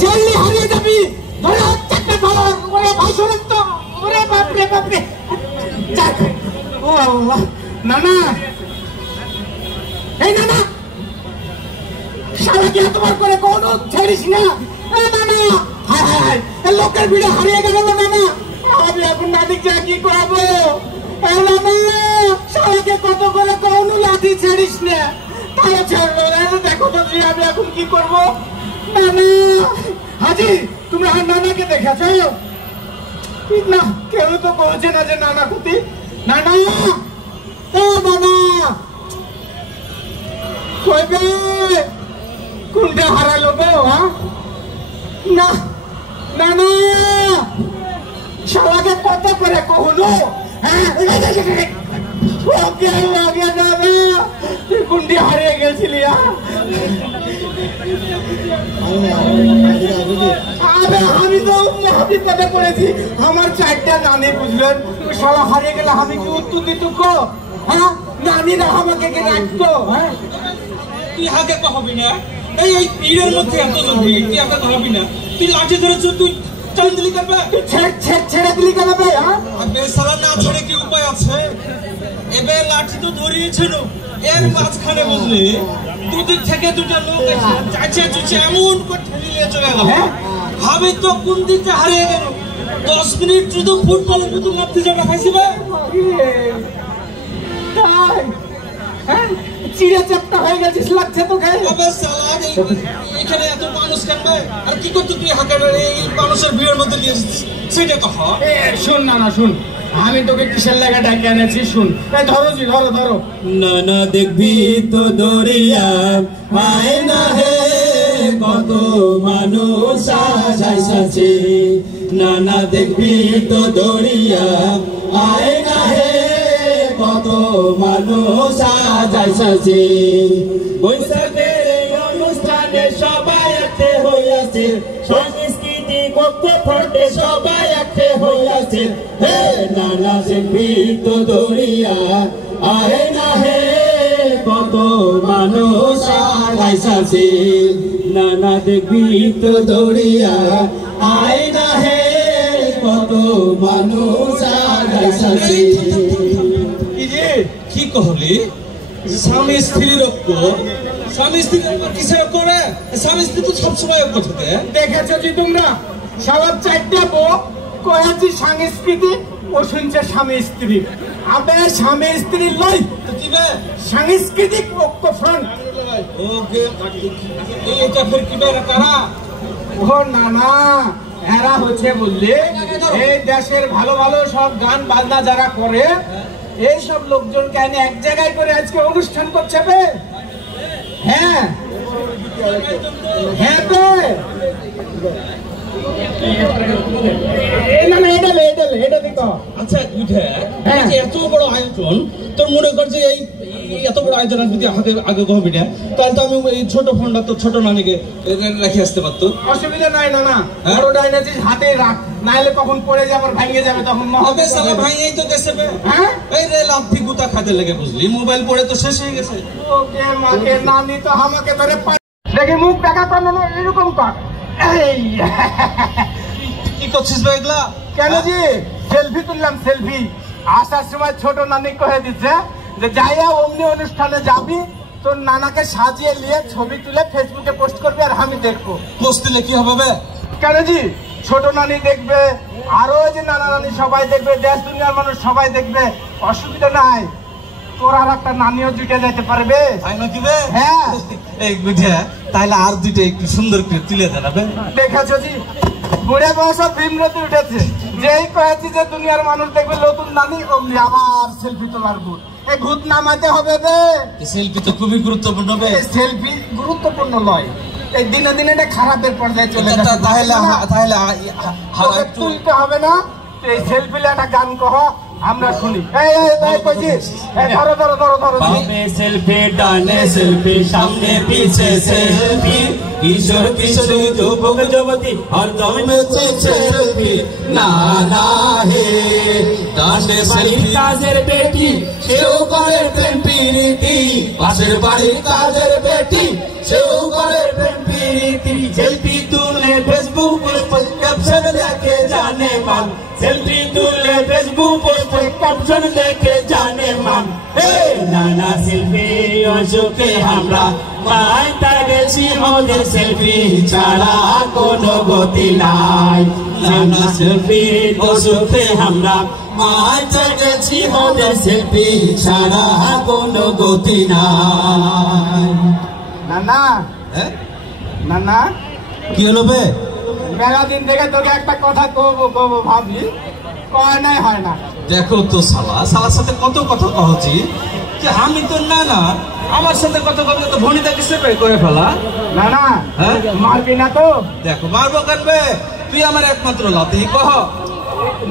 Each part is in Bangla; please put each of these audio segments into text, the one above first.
ছেড়ে হারিয়ে যাবি। ধরে চারটা ধরো। ওরে ভাই শোনেন তো। ওরে বাপরে বাপরে। ও আল্লাহ। নানা, এই নানা, শালাকে এতবার করে কোনো ছেড়িস না। নানা, হায় হায়, লোকের ভিড়ে হারিয়ে গেল না নানা। আমি এখন নানিকে কি করাবো? নানা, শালাকে কত করে কোনো লাঠি ছেড়িস না, তারা ছাড়লো। দেখো তো আমি এখন কি করবো? নানা, হাজি, তোমরা নানাকে দেখেছ না? কেউ তো বলছে না যে নানা ক্ষতি। নানা, ও নানা, কই বে? কোনটা হারালো গো? না নানা, শালাকে কত করে কহলো? হ্যাঁ, ওকে ওকে দাদা, তুই কোনটি হারিয়ে গেছিলি? আমি তো বিপদে পড়েছি। আমার চারটা নানি, বুঝলেন? শালা হারিয়ে গেলে আমি কি উত্তর দিত? হ্যাঁ, নানিরা আমাকে কি রাখতো? হ্যাঁ, তুই হাতে হবি না। এই এই পীরের মধ্যে এত জমি, তুই হাতে হবি না। তুই লাঠি ধরেছ, তুই ছেড়ে দিলি করবে? ছেড়ে দিলি কেন ভাই? হ্যাঁ, বেসারা না ছেড়ে কি উপায় আছে? এবার লাঠি তো ধরিয়েছিল, এর মাঝখানে বুঝলি দুদিক থেকে দুটা লোক চাইছে চুচে এমন করে ঠেলে নিয়ে চলে গেল। ভাবি তো কোন দিকটা হারিয়ে গেল। 10 মিনিট শুধু ফুটবলের মতো মারতে যাবে খাইছিবে। চিড়ে চাপটা হয়ে গেছিস লাগছে তো। এখানে এত মানুষ কেনবে? আর কি করতে তুই হাঁকার এই মানুষের ভিড়ের মধ্যে নিয়ে এসেছিস? সেটা তো শুন না না, শুন, আমি তোকে কিসের লাগা ডাকে এনেছি শুন। ধরো জি, ধরো ধরো। নানা দেখবি তো দরিয়া আয় না হে, কত মানুষ আইসাছে। নানা দেখবি তো দরিয়া আয় না হে, কত মানুষ আইসাছে। বৈশাখের অনুষ্ঠানে সবাই একটে হইয়াছে, সংস্কৃতি গপ্প ফটে সবাই একটে হইয়াছে। হে নানা দেখবি তো দরিয়া আয় না হে, কত মানুষ আইসাছে। নানা দেখবি তো দরিয়া আয় না হে, কত মানুষ আইসাছে। কি কহলি? স্বামী স্ত্রীর ঐক্য, স্বামী স্ত্রীর কিসের করে? স্বামী স্ত্রী তো সবসময় ঐক্য থাকে। দেখেছো জি তোমরা? সবার চারটা বউ কয়েছি সাংস্কৃতিক, ও শুনছে স্বামী স্ত্রী। আবে স্বামী স্ত্রী লই তো কিবে সাংস্কৃতিক ঐক্য ফ্রন্ট। ওকে, এটা ফের কিবে কারা? ও না না, এরা হচ্ছে বুঝলি এই দেশের ভালো ভালো সব গান বাজনা যারা করে, এই সব লোকজনকে এনে এক জায়গায় করে আজকে অনুষ্ঠান করছে বে। হ্যাঁ হ্যাঁ বে, এটা দেখো। আচ্ছা বুঝে, এত বড় আয়োজন তোর মনে কর যে এই এত বড় আয়োজন যদি আমাকে আগে গহবি না, তাহলে তো আমি এই ছোট ফোনটা তো ছোট নানিকে রেখে আসতে পারতো। অসুবিধা নাই না, না বড়টা এনেছিস হাতে রাখ, নাইলে কখন পড়ে যাবে আর ভাঙিয়ে যাবে, তখন হবে সালা ভাঙিয়েই তো গেছে। হ্যাঁ, এই রে লাফি গুতা খাতে লেগে বুঝলি, মোবাইল পড়ে তো শেষ হয়ে গেছে। ওকে মাকে নানি তো আমাকে ধরে দেখে মুখ দেখা কর না, এরকম কর। এই কি করছিস ভাই এগুলা? কেন জি সেলফি তুললাম, সেলফি। আসার সময় ছোট নানি কহে দিচ্ছে যে যাইয়া অমনি অনুষ্ঠানে যাবি, তোর নানাকে সাজিয়ে নিয়ে ছবি তুলে ফেসবুকে পোস্ট করবি আর আমি দেখবো। পোস্ট দিলে কি হবে? কেন জি ছোট নানি দেখবে, আরো যে নানা নানি সবাই দেখবে, দেশ দুনিয়ার মানুষ সবাই দেখবে, অসুবিধা নাই। তোর আর একটা নানিও জুটে যেতে পারবে। হ্যাঁ, এই বুঝে তাহলে আর দুইটা একটু সুন্দর করে তুলে দেখাবে। দেখেছো জি বুড়ে বয়স ভীমরতি উঠেছে, যেই কয়েছি যে দুনিয়ার মানুষ দেখবে নতুন নানি, অমনি আবার সেলফি তোলার ভূত। এই ভূত নামাতে হবে বে। সেলফি তো খুবই গুরুত্বপূর্ণ। সেলফি গুরুত্বপূর্ণ নয়, এই দিনে দিনে এটা খারাপের পর্যায়ে চলে যাচ্ছে। তাহলে তুলতে হবে না, এই সেলফি একটা গান কহ আমরা শুনি। ধরো ধরো ধরো ধরো। সেলফি ডানে সেলফি, সামনে পিছে সেলফি, কিশোর কিশোরী যুবক যুবতী আর দমে সেলফি। না না হে ডানে বাড়ির কাজের বেটি, সেও করে প্রেম প্রীতি, পাশের বাড়ির কাজের বেটি, সেও করে প্রেম প্রীতি। সেলফি তুল ক্যাপশন দেখে জানে মান, সেলফি তুলে ফেসবুক পোস্টে ক্যাপশন দেখে জানে মান। নানা সেলফি অসুখে আমরা মাইটা গেছি, ওদের সেলফি ছাড়া কোনো গতি নাই। নানা সেলফি অসুখে আমরা মাইটা গেছি, ওদের সেলফি ছাড়া কোনো গতি নাই। নানা হ্যাঁ নানা, কি হলো বে? মেলা দিন থেকে তোকে একটা কথা কব ভাবলি, কয় নাই হয় না। দেখো তো শালার সাথে কত কথা কহছি যে আমি তো না আমার সাথে কত কথা তো ভনিতাকে সেপে করে ফেলা। নানা হ্যাঁ? মারবি না তো? দেখো মারবো কাটবে, তুই আমার একমাত্র লাতি। কহ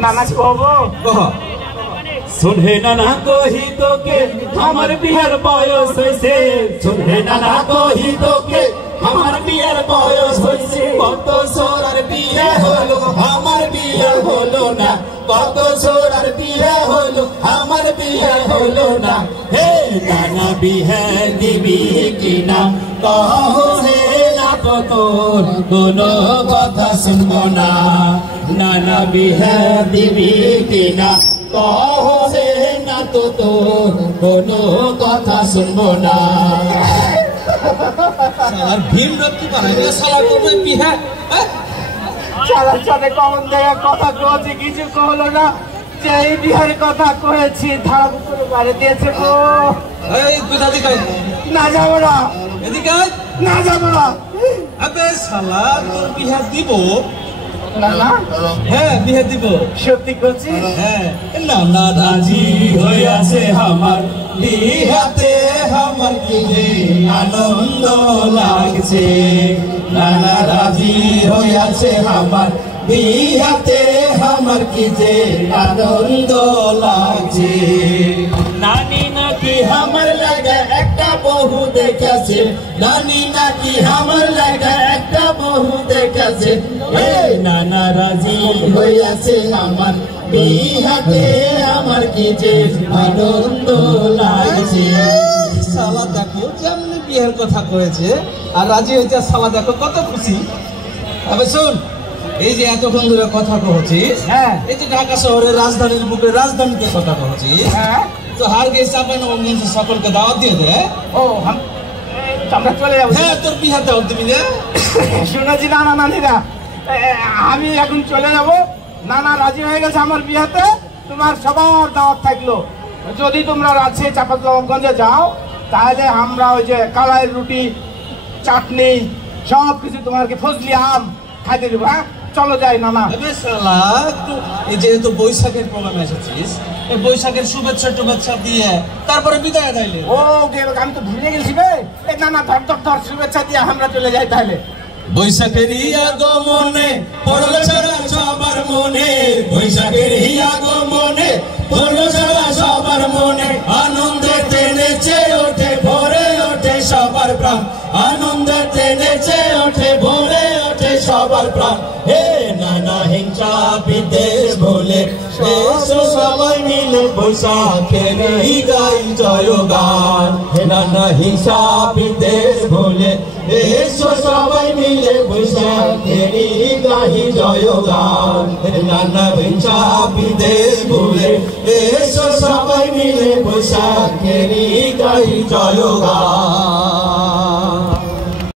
নানা কব কহ। सुने नाना कोही तो के हमार बिहार बयस होइसे, सुने नाना कोही तो के हमार बिहार बयस होइसे। कत सोरार बिया हलो हमार बिया हलो ना, कत सोरार बिया हलो हमार बिया हलो ना। हे नाना बिहा दिबी किना कहो हे ना पतोर, कोनो कथा सुनबो ना। नाना बिहा दिबी किना कहो से ना तो তোর কোনো কথা শুনবো না। শালার ভীম রক্তি বানাইলে শালা করবে বিহা। শালার সাথে কমন জায়গা কথা কয়েছি, কিছু কহলো না। যে এই বিহারে কথা কয়েছি ধারা করে বাড়ি দিয়েছে গো। এই কোথা দিকে? না যাবো না, এদিকে আয়। না যাবো না। আবে শালা তোর বিহা দিব। নানা হ্যাঁ বিহা দিব। সত্যি করছি? হ্যাঁ নানা রাজি হইয়াছে আমার বিহাতে, আমার কি যে আনন্দ লাগছে। নানা রাজি হইয়াছে আমার বিহাতে, আমার কি যে আনন্দ লাগছে। নানি নাকি আমার লাগা একটা বহু দেখেছে, নানি নাকি আমার লাগা একটা বহু দেখেছে। নানা রাজি হইয়াছে আমার বিহাতে, আমার কি যে আনন্দ লাগছে। শালা দেখো যেমনি বিয়ের কথা কয়েছে আর রাজি হয়েছে, শালা দেখো কত খুশি। তবে শোন, এই যে এতক্ষণ ধরে কথা কহছিস, হ্যাঁ। এই যে ঢাকা শহরের রাজধানীর বুকে রাজধানীতে কথা কহছিস, হ্যাঁ। তো হার গেছে চাপানো সকলকে দাওয়াত দিয়ে দে। ও আমরা চলে যাবো। হ্যাঁ তোর বিহার দাওয়াত দিবি না? শুনেছি নানা নানিরা, আমি এখন চলে যাব। নানা রাজি হয়ে গেছে আমার বিয়েতে, তোমার সবার দাওয়াত থাকলো। যদি তোমরা রাজশাহী চাঁপাইনবাবগঞ্জে যাও তাহলে আমরা ওই যে কালাইয়ের রুটি, চাটনি সব কিছু তোমাকে ফজলি আম খাইতে দেবো। হ্যাঁ চলো যাই নানা। আবে শালা এই যেহেতু বৈশাখের প্রোগ্রামে এসেছিস, এই বৈশাখের শুভেচ্ছা টুভেচ্ছা দিয়ে তারপরে বিদায় দিলে। ও আমি তো ভুলে গেছি বে। নানা ধর ধর ধর শুভেচ্ছা দিয়ে আমরা চলে যাই তাহলে। বৈশাখের আগমনে পড়লো সারা সবার মনে, বৈশাখের আগমনে পড়লো সারা সবার মনে। আনন্দেতে নেচে ওঠে ভরে ওঠে সবার প্রাণ, আনন্দেতে নেচে ওঠে ভরে ওঠে সবার প্রাণ। হে নানা হিংসা বিদ্বেষ ভুলে এসো সবাই মিলে বৈশাখের গাই জয়গান। হে নানা হিংসা বিদ্বেষ ভুলে এসো সবাই মিলে বৈশাখের গাই জয়গান। হে নানা হিংসা বিদ্বেষ ভুলে এসো সবাই মিলে বৈশাখের গাই জয়গান।